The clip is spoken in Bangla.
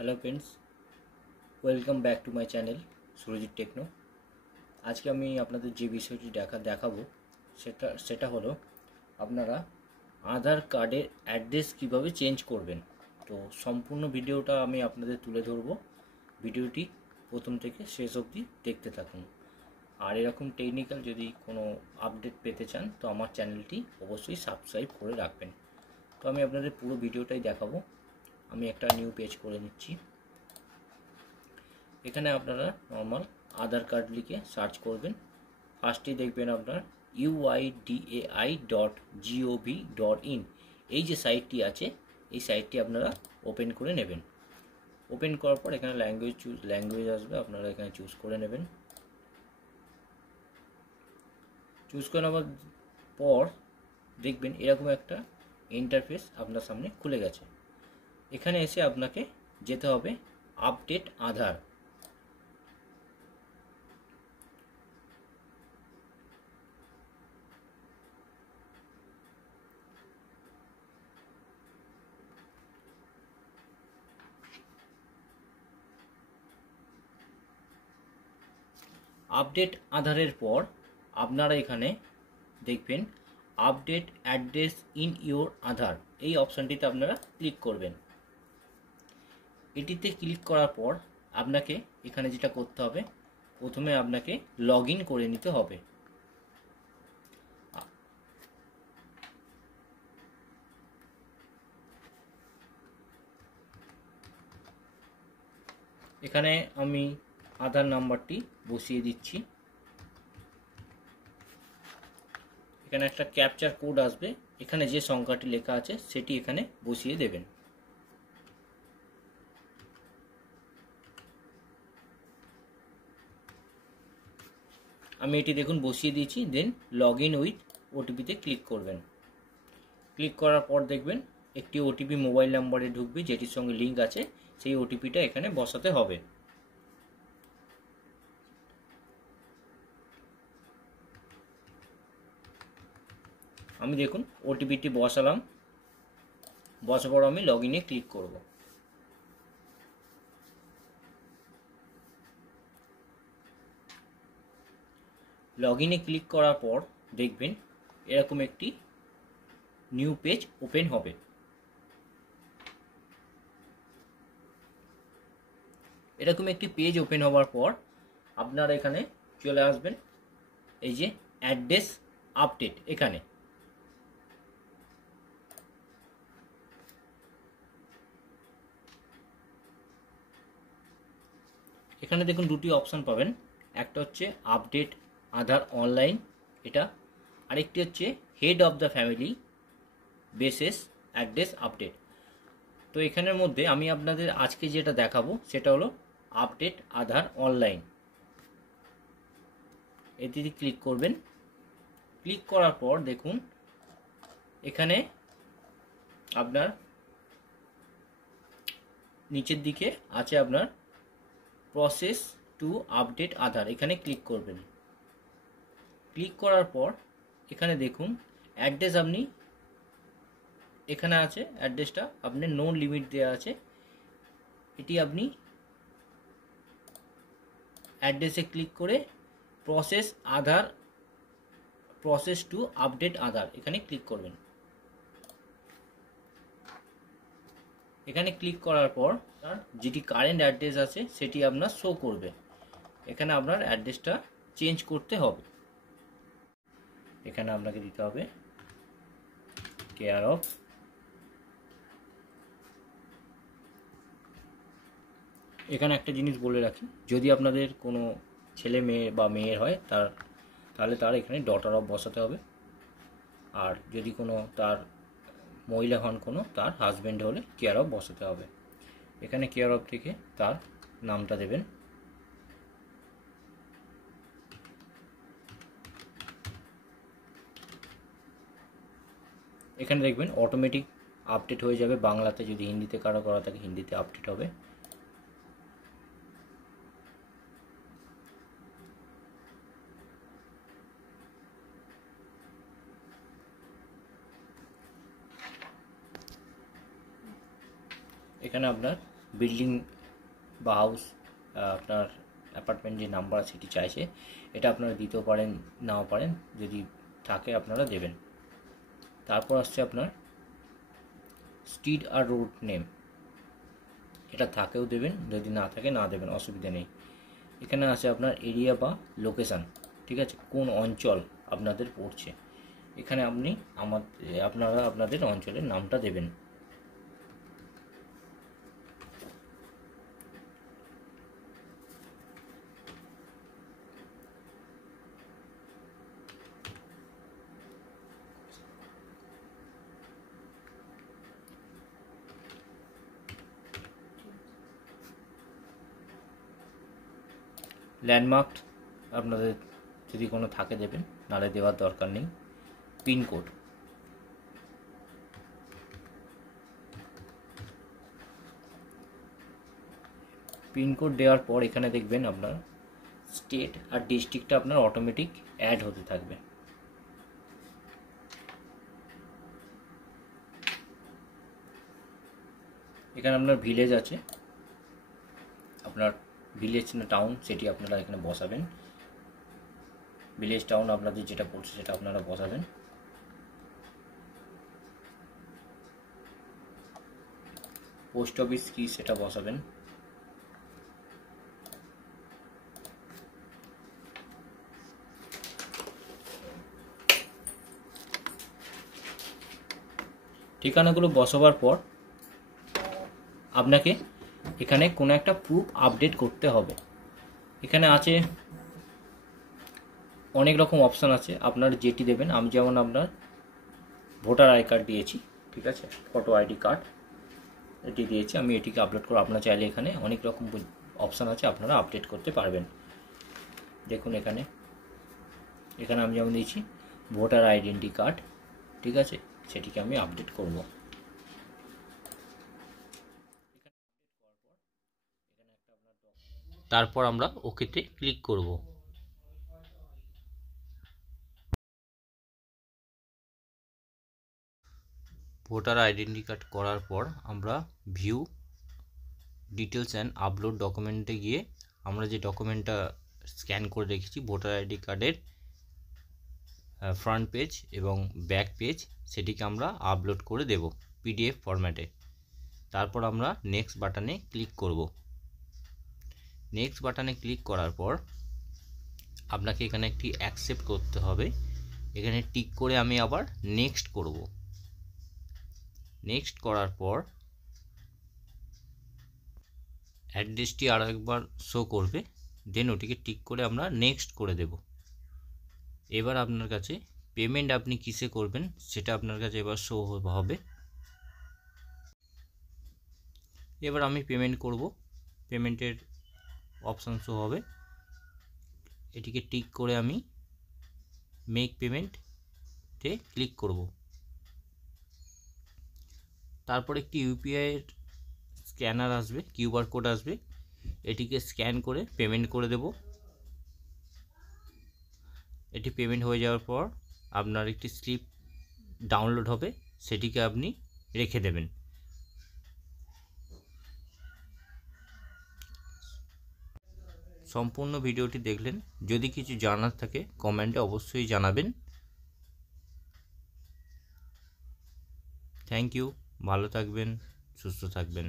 Hello friends, welcome back to my channel Surajit techno. আজকে আমি আপনাদের যে বিষয়টি দেখাবো সেটা হলো আপনারা আধার কার্ডের অ্যাড্রেস কিভাবে চেঞ্জ করবেন। তো সম্পূর্ণ ভিডিওটা আমি আপনাদের তুলে ধরবো। ভিডিওটি প্রথম থেকে শেষ অবধি দেখতে থাকুন। আর এরকম টেকনিক্যাল যদি কোনো আপডেট পেতে চান তো আমার চ্যানেলটি অবশ্যই সাবস্ক্রাইব করে রাখবেন। তো আমি আপনাদের পুরো ভিডিওটাই দেখাবো। আমি একটা নিউ পেজ করে নিচ্ছি। এখানে আপনারা নর্মাল আধার কার্ড লিখে সার্চ করবেন। ফার্স্টে দেখবেন আপনার uidai.gov.in এই যে সাইটটি আছে, এই সাইটটি আপনারা ওপেন করে নেবেন। ওপেন করার পর এখানে ল্যাঙ্গুয়েজ আসবে, আপনারা এখানে চুজ করে নেবেন। চুজ করে নেওয়ার পর দেখবেন এরকম একটা ইন্টারফেস আপনার সামনে খুলে গেছে। এখানে এসে আপনাকে যেতে হবে আপডেট আধার। আপডেট আধারের পর আপনারা এখানে দেখবেন আপডেট অ্যাড্রেস ইন ইওর আধার, এই অপশানটিতে আপনারা ক্লিক করবেন। এটিতে ক্লিক করার পর আপনাকে এখানে যেটা করতে হবে, প্রথমে আপনাকে লগ ইন করে নিতে হবে। এখানে আমি আধার নাম্বারটি বসিয়ে দিচ্ছি। এখানে একটা ক্যাপচার কোড আসবে, এখানে যে সংখ্যাটি লেখা আছে সেটি এখানে বসিয়ে দেবেন। আমি এটি দেখুন বসিয়ে দিয়েছি। দেন লগ ইন উইথ ওটিপিতে ক্লিক করবেন। ক্লিক করার পর দেখবেন একটি ওটিপি মোবাইল নাম্বারে ঢুকবে, যেটির সঙ্গে লিঙ্ক আছে। সেই ওটিপিটা এখানে বসাতে হবে। আমি দেখুন ওটিপিটি বসালাম। বসার পর আমি লগ ইনে ক্লিক করব। লগ ইনে ক্লিক করার পর দেখবেন এরকম একটি নিউ পেজ ওপেন হবে। এরকম একটি পেজ ওপেন হওয়ার পর আপনারা এখানে চলে আসবেন এই যে অ্যাড্রেস আপডেট। এখানে দেখুন দুটি অপশন পাবেন। একটা হচ্ছে আপডেট আধার অনলাইন, এটা। আরেকটি হচ্ছে head of the family basis address update. তো এখানের মধ্যে আমি আপনাদের আজকে যেটা দেখাবো সেটা হলো আপডেট আধার অনলাইন। এটিতে ক্লিক করবেন। ক্লিক করার পর দেখুন এখানে আপনার নিচের দিকে আছে আপনার প্রসেস টু আপডেট আধার, এখানে ক্লিক করবেন। ক্লিক করার পর এখানে দেখুন অ্যাড্রেস আপনি এখানে আছে, অ্যাড্রেসটা আপনার নো লিমিট দেওয়া আছে। এটি আপনি অ্যাড্রেসে ক্লিক করে প্রসেস টু আপডেট আধার এখানে ক্লিক করবেন। এখানে ক্লিক করার পর যেটি কারেন্ট অ্যাড্রেস আছে সেটি আপনার শো করবে। এখানে আপনার অ্যাড্রেসটা চেঞ্জ করতে হবে। এখানে আপনাকে দিতে হবে কেয়ার অফ। এখানে একটা জিনিস বলে রাখি, যদি আপনাদের কোনো ছেলে মেয়ে বা মেয়ের হয় তাহলে তার এখানে ডটার অফ বসাতে হবে। আর যদি কোনো তার মহিলা হন কোনো, তার হাজব্যান্ড হলে কেয়ার অফ বসাতে হবে। এখানে কেয়ার অফ থেকে তার নামটা দেবেন। এখানে দেখবেন অটোমেটিক আপডেট হয়ে যাবে বাংলাতে, যদি হিন্দিতে কারো করা থাকে হিন্দিতে আপডেট হবে। এখানে আপনার বিল্ডিং বা হাউস, আপনার অ্যাপার্টমেন্ট যে নাম্বার সেটি চাইছে, এটা আপনারা দিতেও পারেন, নাও পারেন, যদি থাকে আপনারা দেবেন। তারপর আসছে আপনার স্ট্রিট আর রোড নেম, এটা থাকেও দেবেন, যদি না থাকে না দেবেন, অসুবিধা নেই। এখানে আছে আপনার এরিয়া বা লোকেশান, ঠিক আছে, কোন অঞ্চল আপনাদের পড়ছে, এখানে আপনারা আপনাদের অঞ্চলের নামটা দেবেন। ল্যান্ডমার্ক আপনাদের যদি কোনো থাকে দেবেন, নাহলে দেওয়ার দরকার নেই। পিনকোড, পিনকোড দেওয়ার পর এখানে দেখবেন আপনার স্টেট আর ডিস্ট্রিক্টটা আপনার অটোমেটিক অ্যাড হতে থাকবে। এখানে আপনার ভিলেজ আছে, আপনার ভিলেজ না টাউন সেটি আপনারা এখানে বসাবেন। ভিলেজ টাউন আপনাদের যেটা পড়ছে সেটা আপনারা বসাবেন। পোস্ট অফিস কি সেটা বসাবেন। ঠিকানাগুলো বসাবার পর আপনাকে এখানে কোনো একটা প্রুফ আপডেট করতে হবে। এখানে আছে অনেক রকম অপশান আছে, আপনার যেটি দেবেন। আমি যেমন আপনার ভোটার আই কার্ড দিয়েছি, ঠিক আছে, ফটো আইডি কার্ড এটি দিয়েছি, আমি এটিকে আপলোড করব। আপনার চাইলে এখানে অনেক রকম অপশান আছে, আপনারা আপডেট করতে পারবেন। দেখুন এখানে আমি যেমন দিয়েছি ভোটার আইডেন্টি কার্ড, ঠিক আছে, সেটিকে আমি আপডেট করব। তারপর আমরা ওকেতে ক্লিক করব। ভোটার আইডেন্টি কার্ড করার পর আমরা ভিউ ডিটেলস অ্যান্ড আপলোড ডকুমেন্টে গিয়ে আমরা যে ডকুমেন্টটা স্ক্যান করে রেখেছি ভোটার আইডি কার্ডের ফ্রন্ট পেজ এবং ব্যাক পেজ, সেটিকে আমরা আপলোড করে দেব পিডিএফ ফরম্যাটে। তারপর আমরা নেক্সট বাটনে ক্লিক করব। নেক্সট বাটনে ক্লিক করার পর আপনাকে এখানে একটি অ্যাকসেপ্ট করতে হবে। এখানে টিক করে আমি আবার নেক্সট করব। নেক্সট করার পর অ্যাড্রেসটি আরও একবার শো করবে, দেন ওটিকে টিক করে আমরা নেক্সট করে দেব। এবার আপনার কাছে পেমেন্ট আপনি কিসে করবেন সেটা আপনার কাছে এবার শো হবে। এবার আমি পেমেন্ট করব, পেমেন্টের অপশান শো হবে, এটিকে টিক করে আমি মেক পেমেন্টে ক্লিক করব। তারপর একটি ইউপিআইয়ের স্ক্যানার আসবে, কিউআর কোড আসবে, এটিকে স্ক্যান করে পেমেন্ট করে দেব। এটি পেমেন্ট হয়ে যাওয়ার পর আপনার একটি স্লিপ ডাউনলোড হবে, সেটিকে আপনি রেখে দেবেন। সম্পূর্ণ ভিডিওটি দেখলেন, যদি কিছু জানার থাকে কমেন্টে অবশ্যই জানাবেন। থ্যাংক ইউ, ভালো থাকবেন, সুস্থ থাকবেন।